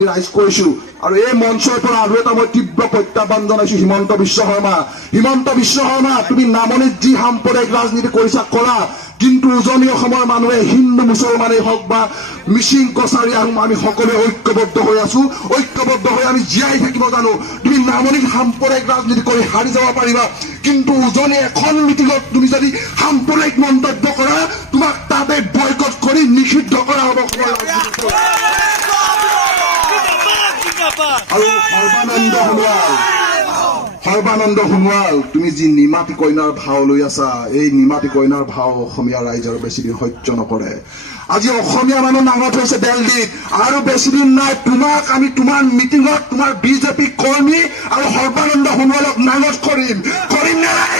ৰাইজ কৰিছো আৰু এই মঞ্চৰ পৰা আৰু এটা মই তীব্ৰ প্ৰত্যাহ্বান জনাইছো হিমন্ত বিশ্ব শৰ্মা তুমি নামনিত যি সাম্প্ৰদায়িক ৰাজনীতি কৰিছা কৰা কিন্তু উজনি অসমৰ মানুহে হিন্দু মুছলমানেই হওক বা মিচিং কছাৰী আহোম আমি সকলোৱে ঐক্যবদ্ধ হৈ আছো ঐক্যবদ্ধ হৈ আমি জীয়াই থাকিব জানো তুমি নামনিত সাম্প্ৰদায়িক ৰাজনীতি কৰি হাৰি যাব পাৰিবা কিন্তু উজনি এখন মিটিঙত তুমি যদি সাম্প্ৰদায়িক মন্তব্য কৰা তোমাক তাতে বয়কট কৰি নিষিদ্ধ কৰা হ'ব আৰু সৰ্বানন্দ সোণোৱাল তুমি যি নিমাতী কইনাৰ ভাও লৈ আছা এই নিমাতী কইনাৰ ভাও অসমীয়া ৰাইজৰ বেছিদিন সহ্য নকৰে আজি অসমীয়া মানুহ নাঙঠ হৈছে দিল্লীত আৰু বেছিদিন নাই তোমাক আমি তোমাৰ মিটিঙত তোমাৰ বিজেপি কৰ্মী আৰু সৰ্বানন্দ সোণোৱালক নাঙঠ কৰিম নাই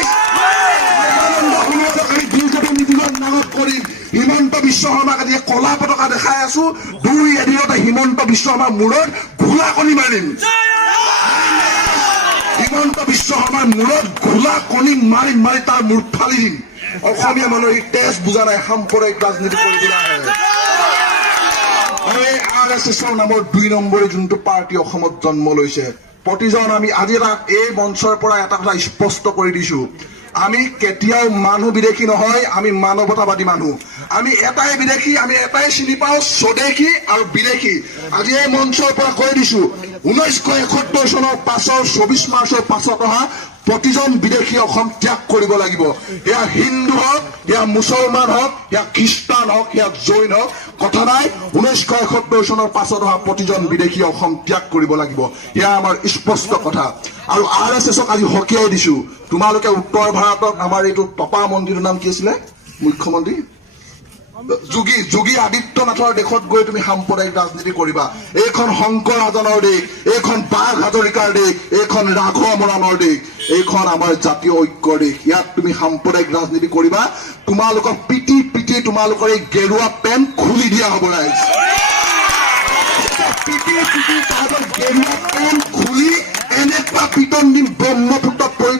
সৰ্বানন্দ সোণোৱালক আমি বিজেপি মিটিঙত নাঙঠ কৰিম হিমন্ত বিশ্ব শৰ্মাক আজি কলা পতাকা দেখাই আছো দুই এদিনতে হিমন্ত বিশ্ব শৰ্মাৰ মূৰত ঘোলা কণী মাৰিম হিমন্ত বিশ্ব শৰ্মাৰ মূৰত ঘোলা কণী মাৰি তাৰ মূৰ ফালি দিম অসমীয়া মানুহৰ তেজ বুজা নাই সাম্প্ৰদায়িক ৰাজনীতি কৰিবলৈ আহে আৰু এই RSSৰ নামৰ ২ নম্বৰী যোনটো পাৰ্টি অসমত জন্ম লৈছে প্ৰতিজন আমি আজি এই মঞ্চৰ পৰা এটা কথা স্পষ্ট কৰি দিছো আমি কেতিয়াও মানুহ বিদেশী নহয় আমি মানৱতাবাদী মানুহ আমি এটাই বিদেশী আমি এটাই চিনি পাওঁ স্বদেশী আৰু বিদেশী আজি এই মঞ্চৰ পৰা কৈ দিছো 1971 চনৰ পাছৰ 24 মাৰ্চৰ পাছত অহা প্ৰতিজন বিদেশী অসম ত্যাগ কৰিব লাগিব এয়া হিন্দু হওক এয়া মুছলমান হওক এয়া খ্ৰীষ্টান হওক এয়া জৈন হওক কথা নাই 1971 চনৰ পাছত অহা প্ৰতিজন বিদেশী অসম ত্যাগ কৰিব লাগিব এয়া আমাৰ স্পষ্ট কথা আৰু RSSক আজি হকিয়াই দিছো তোমালোকে উত্তৰ ভাৰতত আমাৰ এইটো তপা মন্দিৰৰ নাম কি আছিলে মুখ্যমন্ত্ৰী যোগী আদিত্যনাথৰ দেশত গৈ তুমি সাম্প্ৰদায়িক ৰাজনীতি কৰিবা এইখন শংকৰ ৰাজনৰ দেশ এইখন বাঘ হাজৰিকাৰ দেশ এইখন ৰাঘৱ মৰাণৰ দেশ এইখন আমাৰ জাতীয় ঐক্যৰ দেশ ইয়াত তুমি সাম্প্ৰদায়িক ৰাজনীতি কৰিবা তোমালোকক পিটি তোমালোকৰ এই গেৰুৱা পেণ্ট খুলি দিয়া হ'ব ৰাইজ পিটি তাহাঁতৰ গেৰুৱা পেণ্ট খুলি এনেকুৱা পিটন দিম ব্ৰহ্মপুত্ৰত পৰি